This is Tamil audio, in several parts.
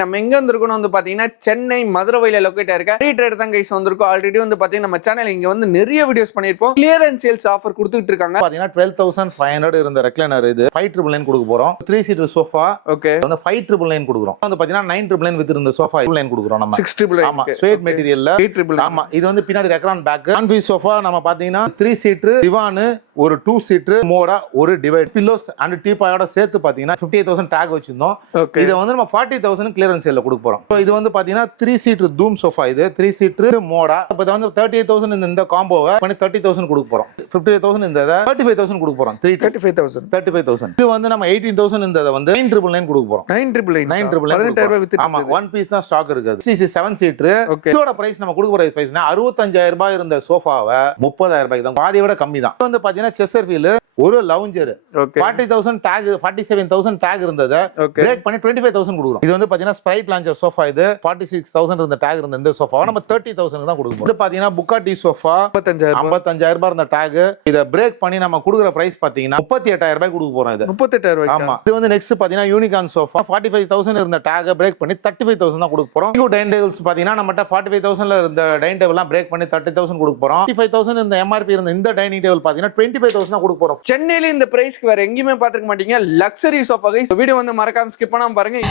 நம்ம எங்க வந்திருக்கோம் வந்து பாத்தீங்கன்னா சென்னை மதுரவையில லொகேட் ஆயிருக்க ரீட்ரேட் தான் கைஸ் வந்திருக்கோம். ஆல்ரெடி வந்து பாத்தீங்கன்னா நம்ம சேனல் இங்க வந்து நிறைய வீடியோஸ் பண்ணிருப்போம். கிளியரன்ஸ் சேல்ஸ் ஆஃபர் கொடுத்துட்டு இருக்காங்க. பாத்தீங்கன்னா 12,500 இருந்த ரெக்லைனர் இது 5,999 கொடுக்க போறோம். 3 சீட்டர் சோஃபா ஓகே வந்து 5,999 கொடுக்குறோம். வந்து பாத்தீங்கன்னா 9,999 வித் இருந்த சோஃபா 9 கொடுக்குறோம் நம்ம 6,999. ஆமா ஸ்வேட் மெட்டீரியல்ல 8,999. ஆமா இது வந்து பின்னாடி ரெக்ரான் பேக் கான்வி சோஃபா நம்ம பாத்தீங்கன்னா 3 சீட்டர் திவான் ஒரு 2 சீட்டர் மோடா ஒரு டிவைட் பில்லோஸ் அண்ட் டீபாயோட சேர்த்து பாத்தீங்கன்னா 58,000 டாக் வச்சிருந்தோம். இத வந்து நம்ம 40,000 கிளியரன்ஸ் சேல்ல கொடுக்க போறோம். இது வந்து பாத்தீங்கன்னா 3 சீட்டர் தூம் சோஃபா இது 3 சீட்டர் மோடா. இப்ப இத வந்து 38,000 இந்த காம்போவை பண்ணி 30,000 கொடுக்க போறோம். 58,000 இந்த 35,000 கொடுக்க போறோம். 35,000 இது வந்து நம்ம 18,000 இந்த வந்து 9,999 கொடுக்க போறோம். 9,999 வித்து ஆமா 1 பீஸ் தான் ஸ்டாக் இருக்கு. சிசி 7 சீட்டர் இதோட பிரைஸ் நம்ம கொடுக்க போற பிரைஸ்னா 65,000 ரூபாய் இருந்த சோஃபாவை 30,000 ரூபாய்க்கு தான் பாதியை விட கம்மி தான். வந்து பாத்தீங்கன்னா செஸ்டர் ஃபீல் ஒரு லவுஞ்சர் 40,000 டாக் 47,000 டாக் இருந்தது பிரேக் பண்ணி 25,000 கொடுக்குறோம். இது வந்து பாத்தீங்கன்னா ஸ்ப்ரைட் லான்ச்சர் சோஃபா இது 46,000 இருந்த டாக் இருந்த இந்த சோஃபாவை நம்ம 30,000 தான் கொடுக்குறோம். இது பாத்தீங்கன்னா புக்காட்டி சோஃபா 55,000 ரூபாய் இருந்த டாக் இத பிரேக் பண்ணி நம்ம கொடுக்குற பிரைஸ் பாத்தீங்கன்னா 38,000 ரூபாய் கொடுக்க போறோம். இது 38,000 ரூபாய். ஆமா இது வந்து நெக்ஸ்ட் பாத்தீங்கன்னா யூனிகார்ன் சோஃபா 45,000 இருந்த டாக் பிரேக் பண்ணி 35,000 தான் கொடுக்க போறோம். நியூ டைனிங் டேபிள்ஸ் பாத்தீங்கன்னா நம்மட்ட 45,000ல இருந்த டைனிங் டேபிள் எல்லாம் பிரேக் பண்ணி 30,000 கொடுக்க போறோம். 55,000 இருந்த எம்ஆர்பி இருந்த இந்த டைனிங் டேபிள் பாத்தீங்கன்னா 25,000 தான் கொடுக்க போறோம். சென்னையில இந்த பிரைஸ்க்கு வேற எங்கேயுமே பாத்துக்க மாட்டீங்க. Luxury sofa guys. வீடியோ வந்து மறக்காம ஸ்கிப் பண்ணாம பாருங்க.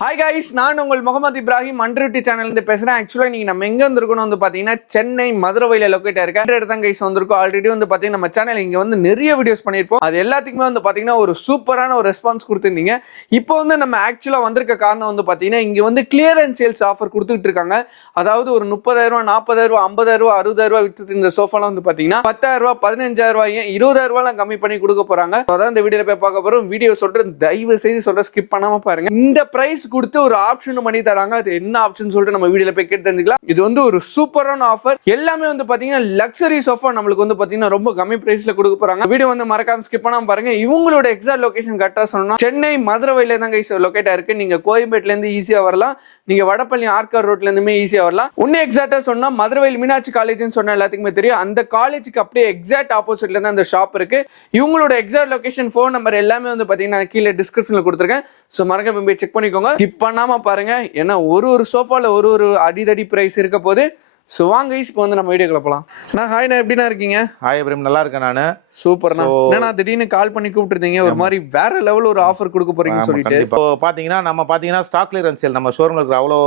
ஹாய் கைஸ், நான் உங்கள் முகமது இப்ராஹிம் அன்ட்ரிவிட்டி சேனல்ல இருந்து பேசுறேன். ஆக்சுவலா நீங்க நம்ம எங்க வந்திருக்கோம் வந்து பாத்தீங்கன்னா சென்னை மதுரவையில லொகேட் ஆயிருக்க ரீட்ரேட் தான் கைஸ் வந்திருக்கோம். ஆல்ரெடி வந்து பாத்தீங்கன்னா நம்ம சேனல் இங்க வந்து நிறைய வீடியோஸ் பண்ணிருப்போம். அது எல்லாத்துக்குமே வந்து பாத்தீங்கன்னா ஒரு சூப்பரான ஒரு ரெஸ்பான்ஸ் கொடுத்திருந்தீங்க. இப்போ வந்து நம்ம ஆக்சுவலா வந்திருக்க காரணம் வந்து பாத்தீங்கன்னா இங்க வந்து கிளியரன்ஸ் சேல்ஸ் ஆஃபர் கொடுத்துட்டு இருக்காங்க. அதாவது ஒரு 30,000 40,000 50,000 60,000 வித்துட்டு இருந்த சோஃபாலாம் வந்து பாத்தீங்கன்னா 10,000 15,000 20,000 கம்மி பண்ணி கொடுக்க போறாங்க. அதான் இந்த வீடியோல போய் பார்க்க போறோம். வீடியோ சொல்றேன், தயவு செய்து சொல்றேன், ஸ்கிப் பண்ணாம பாருங்க. இந்த பிரைஸ் கொடுத்து ஒரு ஆப்ஷன் பண்ணி தராங்க. அது என்ன ஆப்ஷன் சொல்லிட்டு நம்ம வீடியோல போய் கேட்டு தெரிஞ்சுக்கலாம். இது வந்து ஒரு சூப்பரான ஆஃபர். எல்லாமே வந்து பாத்தீங்கன்னா லக்ஸரி சோஃபா நம்மளுக்கு வந்து பாத்தீங்கன்னா ரொம்ப கம்மி பிரைஸ்ல கொடுக்க போறாங்க. வீடியோ வந்து மறக்காம ஸ்கிப் பண்ணாம பாருங்க. இவங்களோட எக்ஸாக்ட் லொகேஷன் கரெக்டா சொன்னா சென்னை மதுரவையில தான் கைஸ் லொகேட் ஆயிருக்கு. நீங்க கோயம்பேட்ல இருந்து ஈஸியா வரலாம். நீங்க வடபள்ளி ஆர்கார் ரோட்ல இருந்துமே ஈஸியா வரலாம். இன்னும் எக்ஸாக்டா சொன்னா மதுரவையில் மீனாட்சி காலேஜ்னு சொன்னா எல்லாத்துக்குமே தெரியும். அந்த காலேஜுக்கு அப்படியே எக்ஸாக்ட் ஆப்போசிட்ல தான் அந்த ஷாப் இருக்கு. இவங்களோட எக்ஸாக்ட் லொகேஷன், ஃபோன் நம்பர் எல்லாமே வந்து பாத்தீங்கன்னா கீழே டிஸ்கிரிப்ஷன்ல கொடுத்துருக்கேன். ஸோ மறக்காம போய் செக் பண்ணிக்கோங்க. ஸ்கிப் பண்ணாம பாருங்க. ஏன்னா ஒரு சோஃபால ஒரு அடிதடி பிரைஸ் இருக்க போது. ஸோ வாங்க இப்போ வந்து நம்ம வீடியோக்குள்ள போலாம். நான் ஹாய்ண்ணா, எப்படிண்ணா இருக்கீங்க? ஹாய் இப்ராஹிம், நல்லா இருக்கேன் நானு. சூப்பர்ண்ணா. என்னன்னா திடீர்னு கால் பண்ணி கூப்பிட்டுருந்தீங்க, ஒரு மாதிரி வேற லெவல் ஒரு ஆஃபர் கொடுக்க போறீங்கன்னு சொல்லிட்டு. இப்போ பாத்தீங்கன்னா நம்ம பாத்தீங்கன்னா ஸ்டாக் கிளியரன்ஸ் சேல் நம்ம ஷோரூம்ல இருக்கிற அவ்வளோ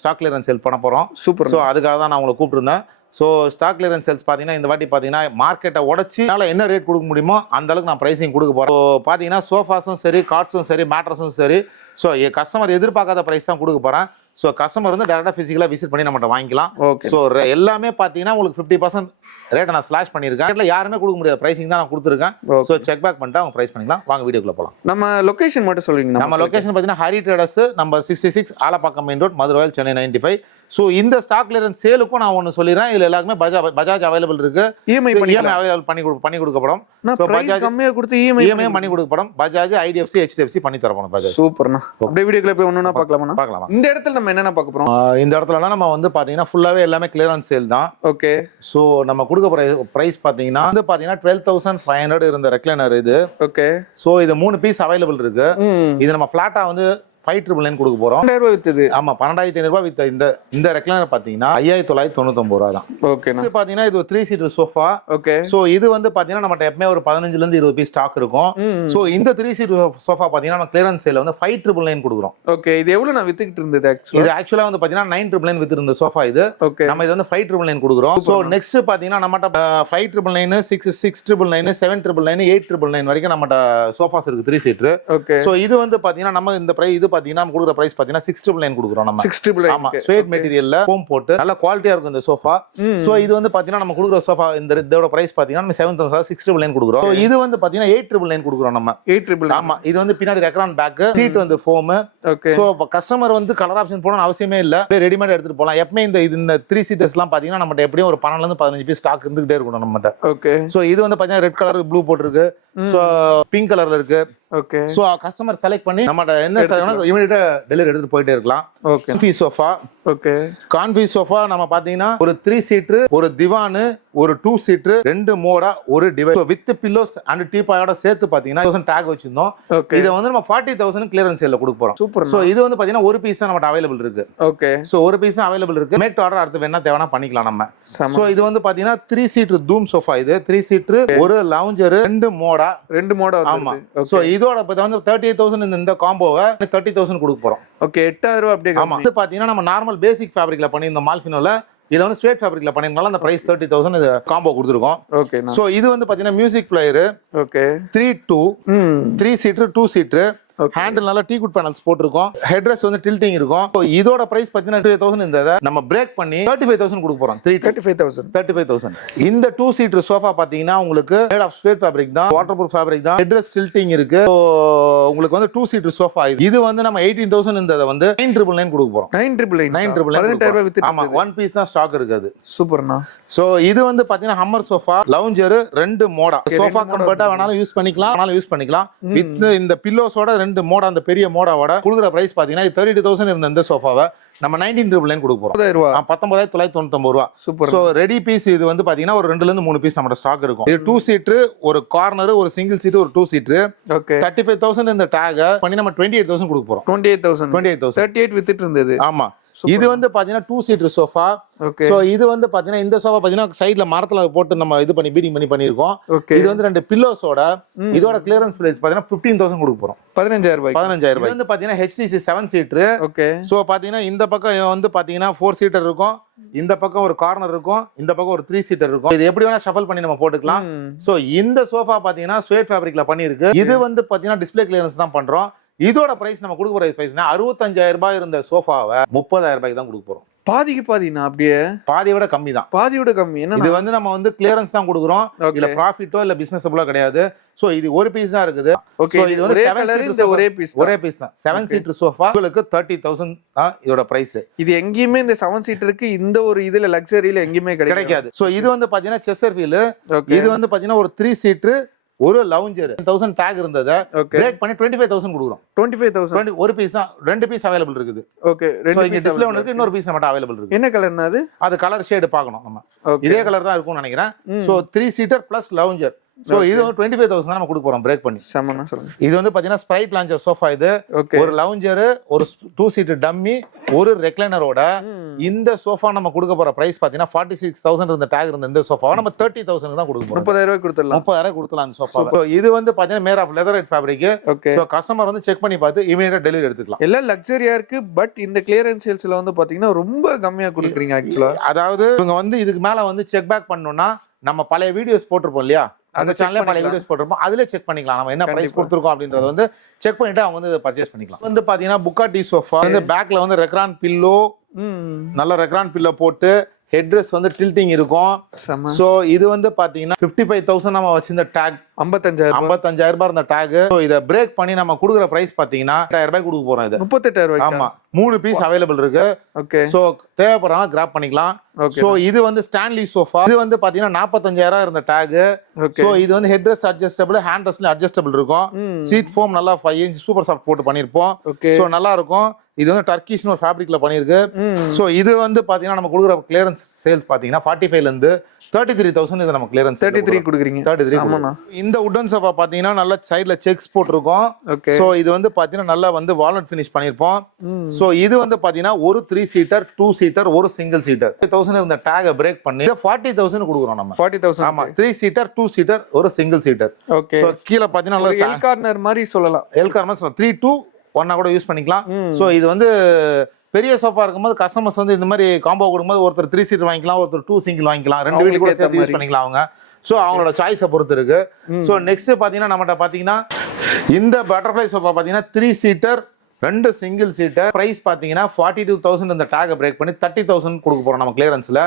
ஸ்டாக் கிளியரன்ஸ் சேல் பண்ண போறோம். சூப்பர். ஸோ அதுக்காக தான் நான் உங்களை கூப்பிட்டுருந்தேன். ஸோ ஸ்டாக் கிளியரன்ஸ் சேல்ஸ் பார்த்தீங்கன்னா இந்த வாட்டி பார்த்தீங்கன்னா மார்க்கெட்டை உடச்சி என்ன ரேட் கொடுக்க முடியுமோ அந்த அளவுக்கு நான் ப்ரைஸிங் கொடுக்க போகிறேன். ஸோ பார்த்தீங்கன்னா சோஃபாஸும் சரி, காட்ஸும் சரி, மேட்ரஸும் சரி, ஸோ கஸ்டமர் எதிர்பார்க்காத ப்ரைஸ் தான் கொடுக்க போகிறேன். ஸோ கஸ்டமர் வந்து டேரெக்டாக ஃபிசிக்கலாக விசிட் பண்ணி நம்மகிட்ட வாங்கிக்கலாம். ஓகே. ஸோ எல்லாமே பார்த்தீங்கன்னா உங்களுக்கு 50% ரேட்டை நான் ஸ்லாஷ் பண்ணியிருக்கேன். இல்லை யாருமே கொடுக்க முடியாது ப்ரைஸிங் தான் நான் கொடுத்துருக்கேன். ஸோ செக் பேக் பண்ணிட்டு அவங்க ப்ரைஸ் பண்ணிக்கலாம். வாங்க வீடியோக்குள்ள போகலாம். நம்ம லொகேஷன் மட்டும் சொல்லுங்க. நம்ம லொகேஷன் பார்த்தீங்கன்னா Hari traders number 66 Alappakkam main road, Maduravoyal, Chennai 95. So இந்த ஸ்டாக் கிளியரன்ஸ் சேலுக்கும் நான் ஒன்று சொல்லிடுறேன். இதில் எல்லாருமே பஜாஜ் அவைலபிள் இருக்கு. இஎம்ஐ அவைலபிள் பண்ணி கொடுக்கப்படும். ஸோ பஜாஜ் கம்மியாக கொடுத்து இஎம்ஐ பண்ணி கொடுக்கப்படும். பஜாஜ், ஐடிஎஃப்சி, HDFC பண்ணி தரப்படும். பஜாஜ். சூப்பர்ண்ணா. அப்படியே வீடியோக்குள்ள போய் ஒன்றுனா பார்க்கலாமா? பார்க்கலாம். இந்த இடத்துல நம்ம என்னென்ன பார்க்க போகிறோம்? இந்த இடத்துல நம்ம வந்து பாத்தீங்கன்னா ஃபுல்லாவே எல்லாமே கிளியரன்ஸ் சேல் தான். ஓகே. சோ நம்ம கொடுக்க போற பிரைஸ் பாத்தீங்கன்னா வந்து பாத்தீங்கன்னா 12,500 இருந்த ரெக்லைனர் இது. ஓகே. சோ இது 3 பீஸ் அவைலபிள் இருக்கு. இது நம்ம பிளாட்டா வந்து 5,999 கொடுக்க போறோம். 12,000 வித்துது. ஆமா 12,500 ரூபாய் வித்த இந்த ரெக்லைனர் பாத்தீங்கன்னா 5,999 ரூபாய் தான். ஓகேண்ணா. இது பாத்தீங்கன்னா இது ஒரு 3 சீட்டர் சோஃபா. ஓகே. சோ இது வந்து பாத்தீங்கன்னா நம்மட்ட எப்பவுமே ஒரு 15ல இருந்து 20 பீஸ் ஸ்டாக் இருக்கும். சோ இந்த 3 சீட்டர் சோஃபா பாத்தீங்கன்னா நம்ம கிளியரன்ஸ் சேல்ல வந்து 5,999 கொடுக்குறோம். ஓகே. இது எவ்வளவு நான் வித்துக்கிட்டு இருந்தது ஆக்சுவலா? இது ஆக்சுவலா வந்து பாத்தீங்கன்னா 9,999 வித்து இருந்த சோஃபா இது. ஓகே. நம்ம இது வந்து 5,999 கொடுக்குறோம். சோ நெக்ஸ்ட் பாத்தீங்கன்னா நம்மட்ட 5,999 6,999 7,999 8,999 வரைக்கும் நம்மட்ட சோஃபாஸ் இருக்கு 3 சீட்டர். ஓகே. சோ இது வந்து பாத்தீங்கன்னா நம்ம இந்த பிரைஸ் இது பாத்தீங்கன்னா நம்ம கொடுக்குற பிரைஸ் பாத்தீங்கன்னா 6,999 கொடுக்குறோம். நம்ம 6,999. ஆமா ஸ்வேட் மெட்டீரியல்ல ஃபோம் போட்டு நல்ல குவாலிட்டியா இருக்கும் இந்த சோஃபா. சோ இது வந்து பாத்தீங்கன்னா நம்ம கொடுக்குற சோஃபா இதோட பிரைஸ் பாத்தீங்கன்னா நம்ம 7,699 கொடுக்குறோம். இது வந்து பாத்தீங்கன்னா 8,999 கொடுக்குறோம். நம்ம 8,999. ஆமா இது வந்து பின்னாடி ரெக்ரான் பேக், சீட் வந்து ஃபோம். ஓகே. சோ கஸ்டமர் வந்து கலர் ஆப்ஷன் போடணும் அவசியமே இல்ல, ரெடிமேட் எடுத்துட்டு போலாம். எப்பவுமே இந்த 3 சீட்டர்ஸ் எல்லாம் பாத்தீங்கன்னா நம்ம எப்படியும் ஒரு 12ல இருந்து 15 பீஸ் ஸ்டாக் இருந்துகிட்டே இருக்கணும் நம்மகிட்ட. ஓகே. சோ இது வந்து பாத்தீங்கன்னா ரெட் கலர் ப்ளூ போட்டுருக்கு. சோ பிங்க் கலர்ல இருக்கு. ஓகே. சோ கஸ்டமர் செலக்ட் பண்ணி நம்மட்ட என்ன சார் இமிடியேட்டா டெலிவரி எடுத்துட்டு போயிட்டே இருக்கலாம். ஓகே. கான்வி சோஃபா. ஓகே. கான்வி சோஃபா நம்ம பாத்தீங்கன்னா ஒரு 3 சீட்டர் ஒரு திவான் ஒரு 2 சீட்டர் 2 மோடா ஒரு டிவைஸ் வித் பில்லோஸ் அண்ட் டீபாயோட சேர்த்து பாத்தீங்கன்னா 1000 டேக் வச்சிருந்தோம். இதை வந்து நம்ம 40,000 கிளியரன்ஸ் சேல்ல கொடுக்க போறோம். சூப்பர். சோ இது வந்து பாத்தீங்கன்னா ஒரு பீஸ் தான் நம்மட்ட அவைலபிள் இருக்கு. ஓகே. சோ ஒரு பீஸ் தான் அவைலபிள் இருக்கு. மேக் டு ஆர்டர் அடுத்து வேணா தேவனா பண்ணிக்கலாம் நம்ம. சோ இது வந்து பாத்தீங்கன்னா 3 சீட்டர் தூம் சோஃபா. இது 3 சீட்டர் ஒரு லவுஞ்சர் 2 மோடா ஆமா. சோ இதோட வந்து 38,000 இந்த காம்போவை 30,000 கொடுக்க போறோம். ஓகே. 8,000 ரூபாய் அப்படியே. ஆமா. இது பாத்தீங்கன்னா நம்ம நார்மல் பேசிக் ஃபேப்ரிக்ல பண்ணி இந்த மால்ஃபினோல இதுல வந்து ஸ்ட்ரெயிட் ஃபேப்ரிக்ல பண்ணிருந்தால அந்த பிரைஸ் 30,000 இது காம்போ கொடுத்துருக்கோம். ஓகே. சோ இது வந்து பாத்தீங்கன்னா music player. Okay. 3 seater 2 seater handle நல்லா டீ குட் பேனல்ஸ் போட்டுருக்கோம். ஹெட்ரெஸ்ட் வந்து டில்டிங் இருக்கும். இதோட பிரைஸ் பாத்தீங்கன்னா 28,000. இந்த நம்ம பிரேக் பண்ணி 35,000 கொடுக்க போறோம். 35,000. இந்த 2 சீட்டர் சோஃபா பாத்தீங்கன்னா உங்களுக்கு மேட் ஆஃப் ஸ்ட்ரெயிட் ஃபேப்ரிக் தான், வாட்டர் ப்ரூஃப் ஃபேப்ரிக் தான், ஹெட்ரெஸ்ட் டில்டிங் இருக்கு. உங்களுக்கு வந்து 2 சீட்டர் சோஃபா. இது வந்து நம்ம 18,000 இந்த வந்து 9,999 கொடுக்க போறோம். 9,999 வித்து. ஆமா, ஒன் பீஸ் தான் ஸ்டாக் இருக்குது. சூப்பர்ண்ணா. சோ இது வந்து பாத்தீங்கன்னா Hummer sofa lounger 2 Moda. Sofa கன்வெர்ட்டா வேணாலும் யூஸ் பண்ணிக்கலாம். வித் இந்த பில்லோஸோட 2 மோடா, அந்த பெரிய மோடாவோட குடுக்குற பிரைஸ் பாத்தீங்கன்னா 32,000 இருந்த இந்த சோஃபாவை நம்ம 19,999 கொடுக்க போறோம். 19,999 ரூபாய். சூப்பர். சோ ரெடி பீஸ் இது வந்து பாத்தீங்கன்னா ஒரு 2ல இருந்து 3 பீஸ் நம்ம ஸ்டாக் இருக்கும். இது 2 சீட்டர் ஒரு கார்னர் ஒரு சிங்கிள் சீட் ஒரு 2 சீட்டர். ஓகே. 35,000 இந்த டாக் பண்ணி நம்ம 28,000 கொடுக்க போறோம். 28,000 38 வித்துட்டு இருந்தது. ஆமா. இது வந்து பாத்தீங்கன்னா 2 சீட்டர் சோஃபா. ஓகே. சோ இது வந்து பாத்தீங்கன்னா இந்த சோஃபா பாத்தீங்கன்னா சைடுல மரத்துல போட்டு நம்ம இது பண்ணி பீடிங் பண்ணிருக்கோம். இது வந்து 2 பில்லோஸோட இதோட கிளியரன்ஸ் பிரைஸ் பாத்தீங்கன்னா 15,000 கொடுக்க போறோம். 15,000 ரூபாய். இது வந்து பாத்தீங்கன்னா HTC 7 சீட்டர். ஓகே. சோ பாத்தீங்கன்னா இந்த பக்கம் வந்து பாத்தீங்கன்னா 4 சீட்டர் இருக்கும். இந்த பக்கம் ஒரு கார்னர் இருக்கும். இந்த பக்கம் ஒரு 3 சீட்டர் இருக்கும். இது எப்படி வேணா ஷஃபிள் பண்ணி நம்ம போட்டுக்கலாம். சோ இந்த சோஃபா பாத்தீங்கன்னா ஸ்ட்ரெயிட் ஃபேப்ரிக்ல பண்ணிருக்கு. இது வந்து பாத்தீங்கன்னா டிஸ்ப்ளே கிளியரன்ஸ் தான் பண்றோம். இதோட பிரைஸ் நம்ம கொடுக்குற பிரைஸ்னா 65,000 ரூபாய் இருந்த சோஃபாவை 30,000 ரூபாய்க்கு தான் கொடுக்க போறோம். பாதிக்கு பாதினா அப்படியே பாதியோட கம்மி தான். பாதியோட கம்மி. என்ன இது வந்து நம்ம வந்து கிளியரன்ஸ் தான் கொடுக்குறோம். இல்ல ப்ராஃபிட்டோ இல்ல பிசினஸபிளோ கிடையாது. சோ இது ஒரு பீஸ் தான் இருக்குது. ஓகே. இது வந்து 7 சீட்டர் ஒரே பீஸ் தான். 7 சீட்டர் சோஃபா உங்களுக்கு 30,000 தான் இதோட பிரைஸ். இது எங்கேயுமே இந்த 7 சீட்டருக்கு இந்த ஒரு இதுல லக்ஸரியில எங்கேயுமே கிடைக்காது. சோ இது வந்து பாத்தீங்கன்னா செஸ்டர்ஃபீல். இது வந்து பாத்தீங்கன்னா ஒரு 3 சீட்டர் ஒரு லவுஞ்சர் 1000 டேக் இருந்தது. பிரேக் பண்ணி 25,000 கொடுக்குறோம். 25,000 ஒரு பீஸ் தான். 2 பீஸ் அவைலபிள் இருக்குது. ஓகே. ரெண்டு பீஸ் டிஸ்ப்ளே ஒன்னு இருக்கு. இன்னொரு பீஸ் மட்டும் அவைலபிள் இருக்கு. என்ன கலர்னா அது கலர் ஷேட் பார்க்கணும் நம்ம. இதே கலர் தான் இருக்கும்னு நினைக்கிறேன். So 3 seater plus lounger. So இது வந்து 25,000 தான் நம்ம கொடுக்க போறோம் பிரேக் பண்ணி. சமனா சொல்லுங்க. இது வந்து பாத்தீங்கன்னா ஸ்ப்ரைட் லான்ச்சர் சோஃபா. இது ஒரு லவுஞ்சர் ஒரு 2 சீட்டர் டம்மி ஒரு ரெக்லைனரோட இந்த சோஃபா நம்ம கொடுக்க போற பிரைஸ் பாத்தீங்கன்னா 46,000 இருந்த டேக் இருந்த இந்த சோஃபாவை நம்ம 30,000 தான் கொடுக்க போறோம். 30,000 ரூபாய் கொடுத்துடலாம். 30,000 கொடுத்துடலாம் அந்த சோஃபா. சோ இது வந்து பாத்தீங்கன்னா made of leather fabric. So customer வந்து செக் பண்ணி பார்த்து இமிடியேட்டா டெலிவரி எடுத்துக்கலாம். எல்லாம் லக்ஸரியா இருக்கு. பட் இந்த கிளியரன்ஸ் சேல்ஸ்ல வந்து பாத்தீங்கன்னா ரொம்ப கம்மியா கொடுக்குறீங்க ஆக்சுவலா. அதாவது இவங்க வந்து இதுக்கு மேல வந்து செக் பேக் பண்ணனும்னா நம்ம பழைய வீடியோஸ் போட்டிருப்போம் இல்லையா, அந்த சேனல்ல பழைய வீடியோஸ் போட்டிருப்போம். அதுல செக் பண்ணிக்கலாம் நம்ம என்ன பிரைஸ் கொடுத்துருக்கோம் அப்படின்றத வந்து செக் பண்ணிட்டு அவங்க வந்து பர்ச்சேஸ் பண்ணிக்கலாம். வந்து பாத்தீங்கன்னா புக்காட்டி சோஃபா வந்து பேக்ல வந்து ரெக்ரான் பில்லோ, நல்ல ரெக்ரான் பில்லோ போட்டு ஹெட்ரெஸ்ட் வந்து டில்டிங் இருக்கும். சோ இது வந்து பாத்தீங்கன்னா 55,000 நம்ம வச்சிருந்த டேக் 55,000 ரூபாய் இருந்த டேக். சோ இத பிரேக் பண்ணி நம்ம கொடுக்குற பிரைஸ் பாத்தீங்கன்னா 8,000 ரூபாய் கொடுக்க போறோம். இது 38,000 ரூபாய். ஆமா, 3 பீஸ் அவைலபிள் இருக்கு. ஓகே. சோ தேவைப்படுறவங்க கிராப் பண்ணிக்கலாம். சோ இது வந்து ஸ்டான்லி சோஃபா. இது வந்து பாத்தீங்கன்னா 45,000 இருந்த டேக். சோ இது வந்து ஹெட்ரெஸ்ட் அட்ஜஸ்டபிள், ஹேண்ட் ரெஸ்ட்ல அட்ஜஸ்டபிள் இருக்கும். சீட் ஃபோம் நல்லா 5 இன்ச் சூப்பர் சாஃப்ட் போட்டு பண்ணிருப்போம். சோ நல்லா இருக்கும். இது வந்து டர்க்கிஷ்னு ஒரு ஃபேப்ரிக்ல பண்ணிருக்கு. சோ இது வந்து பாத்தீங்கன்னா நம்ம கொடுக்குற கிளியரன்ஸ் சேல்ஸ் பாத்தீங்கன்னா 45 ல இருந்து 33,000 இது நம்ம கிளியரன்ஸ் 33 கொடுக்குறீங்க. 33. இந்த வுடன் சோஃபா பாத்தீங்கன்னா நல்ல சைடுல செக்ஸ் போட்டுருக்கோம். சோ இது வந்து பாத்தீங்கன்னா நல்லா வந்து வால்நட் ஃபினிஷ் பண்ணிருப்போம். சோ இது வந்து பாத்தீங்கன்னா ஒரு 3 சீட்டர் 2 சீட்டர் ஒரு சிங்கிள் சீட்டர் 1000 இந்த டேக பிரேக் பண்ணி 40,000 கொடுக்குறோம் நம்ம. 40,000. ஆமா, 3 சீட்டர் 2 சீட்டர் ஒரு சிங்கிள் சீட்டர். ஓகே. சோ கீழ பாத்தீங்கன்னா நல்ல எல் கார்னர் மாதிரி சொல்லலாம். எல் கார்னர் 3 to 1 கூட யூஸ் பண்ணிக்கலாம். சோ இது வந்து பெரிய சோஃபா இருக்கும்போது கஸ்டமர்ஸ் வந்து இந்த மாதிரி காம்போ கொடுக்கும்போது ஒருத்தர் 3 சீட்டர் வாங்கிக்கலாம், ஒருத்தர் 2 சிங்கிள் வாங்கிக்கலாம். ரெண்டு வீடு கூட சேர்த்து யூஸ் பண்ணிக்கலாம் அவங்க. சோ அவங்களோட சாய்ஸை பொறுத்து இருக்கு. சோ நெக்ஸ்ட் பாத்தீங்கன்னா நம்மகிட்ட பாத்தீங்கன்னா இந்த பட்டர்ஃப்ளை சோஃபா பாத்தீங்கன்னா 3 சீட்டர் 2 சிங்கிள் சீட்டர் பிரைஸ் பாத்தீங்கன்னா 42,000 இந்த டேக பிரேக் பண்ணி 30,000 கொடுக்க போறோம் நம்ம கிளியரன்ஸ்ல.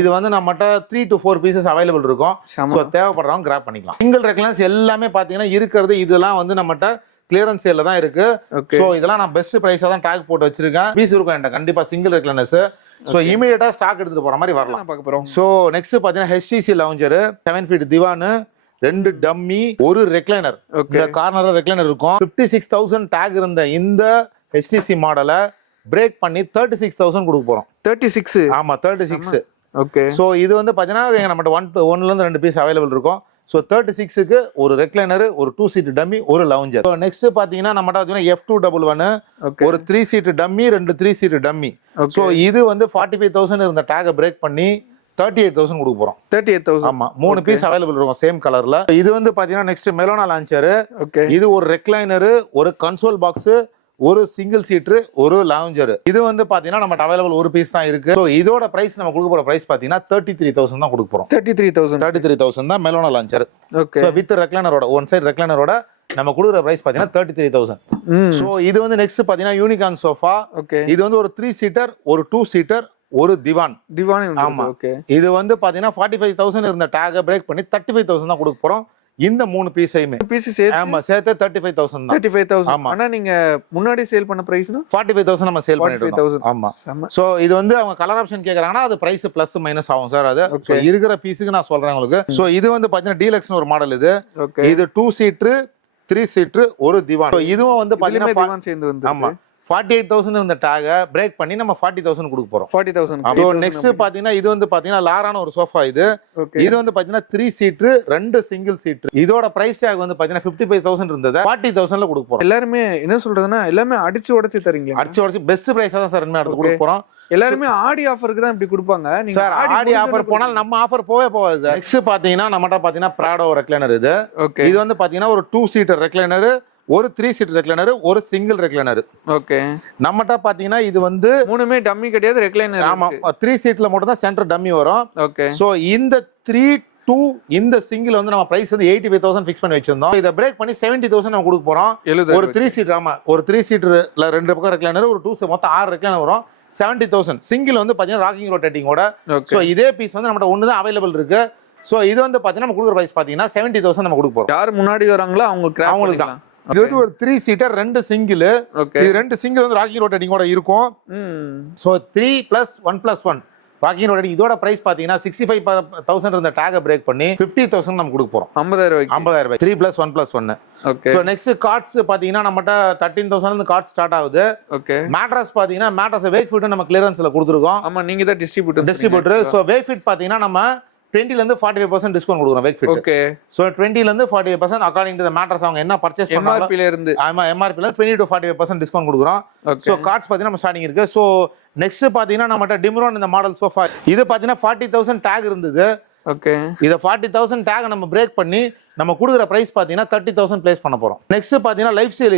இது வந்து நம்மகிட்ட 3 to 4 பீசஸ் அவைலபிள் இருக்கும். சோ தேவைப்படுறவங்க கிராப் பண்ணிக்கலாம். சிங்கிள் ரெக்லைனர்ஸ் எல்லாமே பாத்தீங்கன்னா இருக்கிறது இதெல்லாம் வந்து நம்மகிட்ட கிளியரன்ஸ் சேல்ல தான் இருக்கு. சோ இதெல்லாம் நான் பெஸ்ட் பிரைஸா தான் டேக் போட்டு வச்சிருக்கேன். பீஸ் இருக்கும் என்கிட்ட கண்டிப்பா சிங்கிள் ரெக்லைனர்ஸ். சோ இமிடியேட்டா ஸ்டாக் எடுத்துட்டு போற மாதிரி வரலாம். பார்க்க போறோம். சோ நெக்ஸ்ட் பாத்தீங்கன்னா HTC லவுஞ்சர் 7 ஃபீட் திவான் 2 டம்மி ஒரு ரெக்லைனர். இந்த கார்னர் ரெக்லைனர் இருக்கும். 56,000 டேக் இருந்த இந்த HTC மாடலை பிரேக் பண்ணி 36,000 கொடுக்க போறோம். 36. ஆமா 36. ஓகே. ஸோ இது வந்து பார்த்தீங்கன்னா நம்மகிட்ட ஒன்லேருந்து 2 பீஸ் அவைலபிள் இருக்கும். ஸோ 36க்கு ஒரு ரெக்லைனர், ஒரு 2 சீட் டம்மி, ஒரு லவுஞ்சர். ஸோ நெக்ஸ்ட் பார்த்தீங்கன்னா நம்மகிட்ட F211 ஒரு 3 seat dummy, 2 3 seat dummy. So இது வந்து 45,000 இருந்த டேகை பிரேக் பண்ணி 38,000 கொடுக்க போறோம். 38,000. ஆமா, 3 பீஸ் அவைலபிள் இருக்கும் சேம் கலர்ல. இது வந்து பாத்தீங்கன்னா நெக்ஸ்ட் மெலோனா லான்ச்சர். ஓகே. இது ஒரு ரெக்லைனர், ஒரு கன்சோல் பாக்ஸ், ஒரு சிங்கிள் சீட்டர், ஒரு லாவுஞ்சர். இது வந்து பாத்தீங்கன்னா நம்ம அவைலபிள் ஒரு பீஸ் தான் இருக்கு. சோ இதோட பிரைஸ் நம்ம கொடுக்க போற பிரைஸ் பாத்தீங்கன்னா 33,000 தான் கொடுக்க போறோம். 33,000 தான் மெலோனா லான்ச்சர். ஓகே. சோ வித் ரெக்லைனரோட, ஒன் சைடு ரெக்லைனரோட நம்ம கொடுக்குற பிரைஸ் பாத்தீங்கன்னா 33,000. சோ இது வந்து நெக்ஸ்ட் பாத்தீங்கன்னா யூனிகார்ன் சோஃபா. ஓகே. இது வந்து ஒரு 3 சீட்டர், ஒரு 2 சீட்டர், ஒரு திவான். ஆமா. ஓகே. இது வந்து பாத்தீங்கன்னா 45,000 இருந்த டேக பிரேக் பண்ணி 35,000 தான் கொடுக்க போறோம். இந்த 3 பீஸையுமே ஆமா சேர்த்து 35,000 தான். 35,000. ஆமா. ஆனா நீங்க முன்னாடி சேல் பண்ண பிரைஸ்னா 45,000 நம்ம சேல் பண்ணிட்டோம். 45,000. ஆமா. சோ இது வந்து அவங்க கலர் ஆப்ஷன் கேக்குறாங்கன்னா அது பிரைஸ் பிளஸ் மைனஸ் ஆகும் சார். அது சோ இருக்கிற பீஸுக்கு நான் சொல்றேன் உங்களுக்கு. சோ இது வந்து பாத்தீங்கன்னா டீலக்ஸ்னு ஒரு மாடல். இது இது 2 சீட்டர், 3 சீட்டர், ஒரு திவான். இதுவும் வந்து பாத்தீங்கன்னா திவான் சேர்ந்து வந்து. ஆமா 48,000 இந்த டேக பிரேக் பண்ணி நம்ம 40,000 கொடுக்க போறோம். 40,000. சோ நெக்ஸ்ட் பாத்தீங்கன்னா இது வந்து பாத்தீங்கன்னா லாரான ஒரு சோஃபா. இது வந்து பாத்தீங்கன்னா 3 சீட்டர், 2 சிங்கிள் சீட்டர். இதோட பிரைஸ் டேக் வந்து பாத்தீங்கன்னா 55,000 இருந்தது, 40,000ல கொடுக்க போறோம். எல்லாரும் என்ன சொல்றதுன்னா எல்லாமே அடிச்சு உடைச்சு தரீங்க. அடிச்சு உடைச்சு பெஸ்ட் பிரைஸா தான் சார் எடுத்து கொடுக்க போறோம். எல்லாருமே ஆடி ஆஃபருக்கு தான் இப்படி கொடுப்பாங்க. நீங்க சார் ஆடி ஆஃபர் போனால் நம்ம ஆஃபர் போகாது சார். நெக்ஸ்ட் பாத்தீங்கன்னா நம்மட்ட பாத்தீங்கன்னா பிராடோ ரெக்லைனர். இது வந்து பாத்தீங்கன்னா ஒரு 2 சீட்டர் ரெக்லைனர், ஒரு 3 சீட் ரெக்லைனர், ஒரு சிங்கிள் ரெக்லைனர். ஓகே. நம்மட்ட பாத்தீங்கன்னா இது வந்து மூணுமே டம்மி கிடையாது, ரெக்லைனர். ஆமா 3 சீட்ல மட்டும் தான் சென்டர் டம்மி வரும். ஓகே. சோ இந்த 3 2 இந்த சிங்கிள் வந்து நம்ம பிரைஸ் வந்து 85,000 ஃபிக்ஸ் பண்ணி வச்சிருந்தோம். இத பிரேக் பண்ணி 70,000 நம்ம கொடுக்க போறோம். ஒரு 3 சீட். ஆமா ஒரு 3 சீட்ல 2 பக்கம் ரெக்லைனர், ஒரு 2 மொத்தம் 6 ரெக்லைனர் வரும். 70,000 சிங்கிள் வந்து பாத்தீங்கன்னா ராக்கிங் ரொட்டேட்டிங்கோட. சோ இதே பீஸ் வந்து நம்மட்ட ஒன்னு தான் அவைலபிள் இருக்கு. சோ இது வந்து பாத்தீங்கன்னா நம்ம கொடுக்குற பிரைஸ் பாத்தீங்கன்னா 70,000 நம்ம கொடுக்க போறோம். யார் முன்னாடி வராங்களோ அவங்களுக்கு தான். இது வந்து ஒரு 3 சீட்டர், 2 சிங்கிள். இது 2 சிங்கிள் வந்து ராக்கிங் ரொட்டேட்டிங்கோட இருக்கும். So 3 + 1 + 1 rocking rotating. இதோட பிரைஸ் பாத்தீங்கன்னா 65,000 இருந்த டேக பிரேக் பண்ணி 50,000 நம்ம கொடுக்க போறோம். 50,000 3 + 1 + 1. ஓகே. சோ நெக்ஸ்ட் கார்ட்ஸ் பாத்தீங்கன்னா நம்மட்ட 13,000 இருந்து கார்ட் ஸ்டார்ட் ஆகுது. ஓகே. மேட்ரஸ் பாத்தீங்கன்னா மேட்ரஸ் வேக்ஃபிட் நம்ம கிளியரன்ஸ்ல கொடுத்துருக்கோம். ஆமா நீங்க தான் டிஸ்ட்ரிபியூட்டர். சோ வேக்ஃபிட் பாத்தீங்கன்னா நம்ம 20 ல இருந்து 45% டிஸ்கவுண்ட் கொடுக்குறோம் வேக்ஃபிட். ஓகே. சோ 20 ல இருந்து 45% அக்கார்டிங் டு தி மேட்ரஸ் அவங்க என்ன பர்ச்சேஸ் பண்ணாலும் MRP ல இருந்து. ஆமா MRP ல 20 to 45% டிஸ்கவுண்ட் கொடுக்குறோம். சோ கார்ட்ஸ் பாத்தீங்கன்னா நம்ம ஸ்டார்டிங் இருக்கு. சோ நெக்ஸ்ட் பாத்தீங்கன்னா நம்மட்ட டிம்ரோன் இந்த மாடல் சோஃபா. இது பாத்தீங்கன்னா 40,000 டேக் இருந்தது. ஓகே. இத 40,000 டேக் நம்ம பிரேக் பண்ணி நம்ம கொடுக்குற பிரைஸ் பாத்தீங்கன்னா 30,000 பிளேஸ் பண்ண போறோம். நெக்ஸ்ட் பாத்தீங்கன்னா லைஃப் ஸ்டைல்.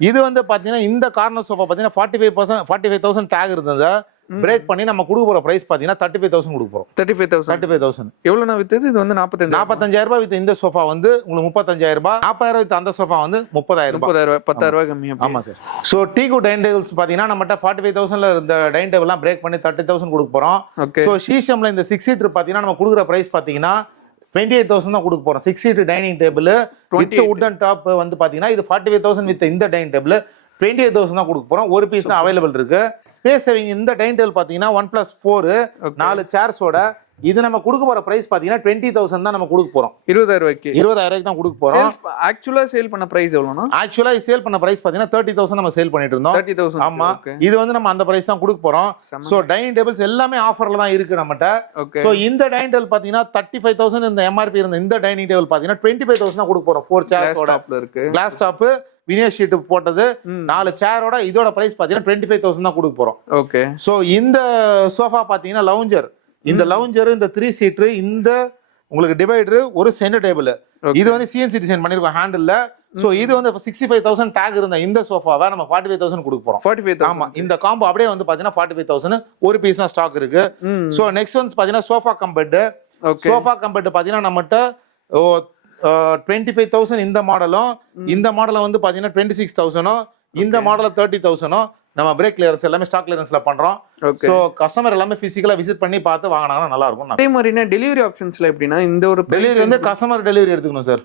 இது வந்து பாத்தீங்கன்னா இந்த கார்னர் சோஃபா பாத்தீங்கன்னா 45,000 டேக் இருந்தது. பிரேக் பண்ணி நம்ம கொடுக்க போற பிரைஸ் பாத்தீங்கன்னா 35,000 கொடுக்க போறோம். 35,000 எவ்வளவு நான் வித்தது? இது வந்து 45,000 ரூபாய் வித் இந்த சோஃபா வந்து உங்களுக்கு 35,000 ரூபாய். 40,000 வித் அந்த சோஃபா வந்து 30,000 ரூபாய். 10,000 ரூபாய் கம்மி. ஆமா சார். சோ டீகு டைனிங் டேபிள்ஸ் பாத்தீங்கன்னா நம்மட்ட 45,000ல இருந்த டைனிங் டேபிள் எல்லாம் பிரேக் பண்ணி 30,000 கொடுக்க போறோம். சோ ஷீஷம்ல இந்த 6 சீட்டர் பாத்தீங்கன்னா நம்ம கொடுக்குற பிரைஸ் பாத்தீங்கன்னா 28,000 தான் கொடுக்க போறோம். 6 சீட்டர் டைனிங் டேபிள் வித் வுடன் டாப் வந்து பாத்தீங்கன்னா இது 45,000 வித் இந்த டைனிங் டேபிள் 28,000 தான் கொடுக்க போறோம். ஒரு பீஸ் தான் அவைலபிள் இருக்கு. ஸ்பேஸ் சேவிங் இந்த டைனிங் டேபிள் பாத்தீங்கன்னா 1+4 4 சேர்ஸோட இது நம்ம கொடுக்க போற பிரைஸ் பாத்தீங்கன்னா 20,000 தான் நம்ம கொடுக்க போறோம். 20,000 ரூபாய்க்கு. 20,000 ரூபாய்க்கு தான் கொடுக்க போறோம். ஆக்சுவலா சேல் பண்ண பிரைஸ் எவ்வளவுனா? ஆக்சுவலா சேல் பண்ண பிரைஸ் பாத்தீங்கன்னா 30,000 நம்ம சேல் பண்ணிட்டு இருந்தோம். 30,000. ஆமா. இது வந்து நம்ம அந்த பிரைஸ் தான் கொடுக்க போறோம். சோ டைனிங் டேபிள்ஸ் எல்லாமே ஆஃபர்ல தான் இருக்கு நம்மட்ட. சோ இந்த டைனிங் டேபிள் பாத்தீங்கன்னா 35,000 இந்த MRP இருந்த இந்த டைனிங் டேபிள் பாத்தீங்கன்னா 25,000 தான் கொடுக்க போறோம். 4 சேர்ஸோட இருக்கு. கிளாஸ் டாப் வினியர் ஷீட் போட்டது 4 சேரோட இதோட பிரைஸ் பாத்தீங்கன்னா 25,000 தான் கொடுக்க போறோம். ஓகே. சோ இந்த சோஃபா பாத்தீங்கன்னா லவுஞ்சர். இந்த லவுஞ்சர் இந்த 3 சீட்டர் இந்த உங்களுக்கு டிவைடர் ஒரு சென்டர் டேபிள். இது வந்து CNC டிசைன் பண்ணிருக்கோம் ஹேண்டில்ல. சோ இது வந்து 65,000 டேக் இருந்த இந்த சோஃபாவை நம்ம 45,000 கொடுக்க போறோம். 45,000. ஆமா இந்த காம்போ அப்படியே வந்து பாத்தீங்கன்னா 45,000 ஒரு பீஸ் தான் ஸ்டாக் இருக்கு. சோ நெக்ஸ்ட் ஒன்ஸ் பாத்தீங்கன்னா சோஃபா கம்பெட். சோஃபா கம்பெட் பாத்தீங்கன்னா நம்மட்ட 25,000 இந்த மாடலும், இந்த மாடல வந்து பாத்தீங்கன்னா 26,000, இந்த மாடல 30,000 நம்ம பிரேக் கிளியரன்ஸ் எல்லாமே ஸ்டாக் கிளியரன்ஸ்ல பண்றோம். சோ கஸ்டமர் எல்லாமே பிசிக்கலா விசிட் பண்ணி பார்த்து வாங்குனாங்கன்னா நல்லா இருக்கும். அதே மாதிரினா டெலிவரி ஆப்ஷன்ஸ்ல எப்படின்னா இந்த ஒரு டெலிவரி வந்து கஸ்டமர் டெலிவரி எடுத்துக்கணும் சார்.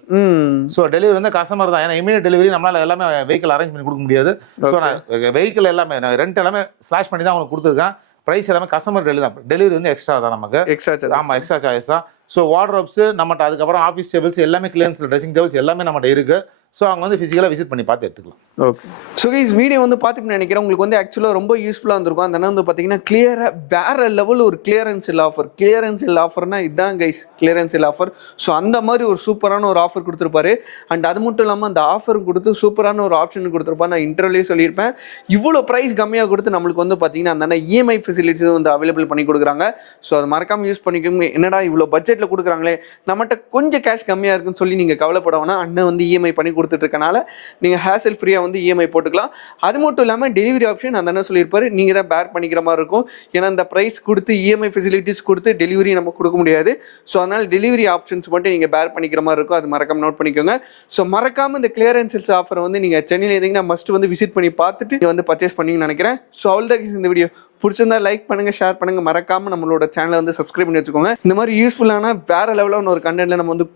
சோ டெலிவரி வந்து கஸ்டமர் தான். ஏன்னா இமீடியட் டெலிவரி நம்மளால எல்லாமே வெஹிக்கிள் அரேஞ்ச் பண்ணி கொடுக்க முடியாது. சோ நான் வெஹிக்கிள் எல்லாமே ரெண்ட் எல்லாமே ஸ்லாஷ் பண்ணி தான் உங்களுக்கு கொடுத்துருக்கேன். பிரைஸ் எல்லாமே கஸ்டமர் டெலிவரி தான். டெலிவரி வந்து எக்ஸ்ட்ரா தான் நமக்கு. Extra charge. ஆமா எக்ஸ்ட்ரா சார்ஜஸ் தான். ஸோ வார்ட்ரோப்ஸ் நம்மகிட்ட, அதுக்கப்புறம் ஆஃபீஸ் டேபிள்ஸ் எல்லாமே கிளியரன்ஸ்ல, ட்ரெஸ்ஸிங் டேபிள்ஸ் எல்லாமே நம்மகிட்ட இருக்கு. ஸோ அவங்க வந்து ஃபிசிக்கலாக விசிட் பண்ணி பார்த்து எடுத்துக்கலாம். ஓகே. ஸோ கைஸ் வீடியோ வந்து பார்த்துட்டு நினைக்கிறேன் உங்களுக்கு வந்து ஆக்சுவலாக ரொம்ப யூஸ்ஃபுல்லாக இருந்திருக்கும். அந்த வந்து பார்த்தீங்கன்னா கிளியராக வேற லெவல் ஒரு clearance sale offer. Clearance sale ஆஃபர்னா இதுதான் guys clearance sale offer. So அந்த மாதிரி ஒரு சூப்பரான ஒரு ஆஃபர் கொடுத்துருப்பாரு. அண்ட் அது மட்டும் இல்லாமல் அந்த ஆஃபர் கொடுத்து சூப்பரான ஒரு ஆப்ஷன் கொடுத்துருப்பாரு. நான் இன்டர்வியூலேயே சொல்லியிருப்பேன், இவ்வளோ ப்ரைஸ் கம்மியாக கொடுத்து நம்மளுக்கு வந்து பார்த்தீங்கன்னா அந்த இஎம்ஐ ஃபெசிலிட்டிஸ் வந்து அவைலபிள் பண்ணி கொடுக்குறாங்க. ஸோ அது மறக்காமல் யூஸ் பண்ணிக்கோங்க. என்னடா இவ்வளோ பட்ஜெட்டில் கொடுக்குறாங்களே, நம்மகிட்ட கொஞ்சம் கேஷ் கம்மியாக இருக்குன்னு சொல்லி நீங்கள் கவலைப்பட வேணாம். அண்ணன் வந்து இஎம்ஐ பண்ணி கொடுத்துட்டு இருக்கனால நீங்கள் ஹேசல் ஃப்ரீயாக வந்து இஎம்ஐ போட்டுக்கலாம். அது மட்டும் இல்லாமல் டெலிவரி ஆப்ஷன் அந்த என்ன சொல்லியிருப்பாரு, நீங்கள் தான் பேர் பண்ணிக்கிற மாதிரி இருக்கும். ஏன்னா இந்த ப்ரைஸ் கொடுத்து இஎம்ஐ ஃபெசிலிட்டிஸ் கொடுத்து டெலிவரி நம்ம கொடுக்க முடியாது. ஸோ அதனால் டெலிவரி ஆப்ஷன்ஸ் மட்டும் நீங்கள் பேர் பண்ணிக்கிற மாதிரி இருக்கும். அது மறக்காம நோட் பண்ணிக்கோங்க. ஸோ மறக்காம இந்த கிளியரன்ஸ் சேல்ஸ் ஆஃபர் வந்து நீங்கள் சென்னையில் இருந்தீங்கன்னா மஸ்ட் வந்து விசிட் பண்ணி பார்த்துட்டு நீங்கள் வந்து பர்ச்சேஸ் பண்ணிங்கன்னு நினைக்கிறேன். ஸோ அவ்வளோதான் இந்த வீடியோ பிடிச்சிருந்தா லைக் பண்ணுங்க, ஷேர் பண்ணுங்க, மறக்காம நம்மளோட சேனலை வந்து சப்ஸ்கிரைப் பண்ணி வச்சுக்கோங்க. இந்த மாதிரி யூஸ்ஃபுல்லான வேற லெவலான ஒரு கண்டென்ட்ல நம்ம வந்து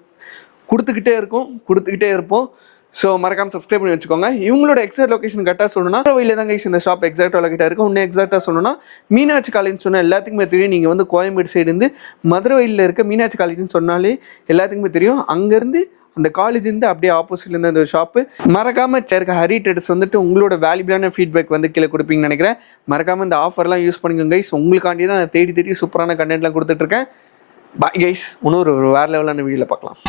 கொடுத்துக்கிட்டே இருப்போம். ஸோ மறக்காம சப்ஸ்கிரைப் பண்ணி வச்சுக்கோங்க. இவங்களோட எக்ஸாக்ட் லொகேஷன் கரெக்டாக சொல்லணும்னா மதுரையில் தான் கைஸ் இந்த ஷாப் எக்ஸாக்டாக லொகேட்டாக இருக்கும். இன்னும் எக்ஸாக்டாக சொல்லணும்னா மீனாட்சி காலேஜ் சொன்னால் எல்லாத்துக்குமே தெரியும். நீங்கள் வந்து கோயம்பேடு சைடு இருந்து மதுரையில் இருக்க மீனாட்சி காலேஜ்னு சொன்னாலே எல்லாத்துக்குமே தெரியும். அங்கேருந்து அந்த காலேஜ் இருந்து அப்படியே ஆப்போசிட்ல இருந்து அந்த ஷாப்பு. மறக்காம இருக்க ஹரி ட்ரேடர்ஸ் வந்துட்டு உங்களோட வேல்யூபிளான ஃபீட்பேக் வந்து கீழே கொடுப்பீங்கன்னு நினைக்கிறேன். மறக்காம இந்த ஆஃபர்லாம் யூஸ் பண்ணிக்கோங்க கைஸ். உங்களுக்காண்டி தான் நான் தேடி சூப்பரான கண்டென்ட்லாம் கொடுத்துட்டு இருக்கேன். பாய் கைஸ், இன்னொரு வேற லெவலான வீடியோவில் பார்க்கலாம்.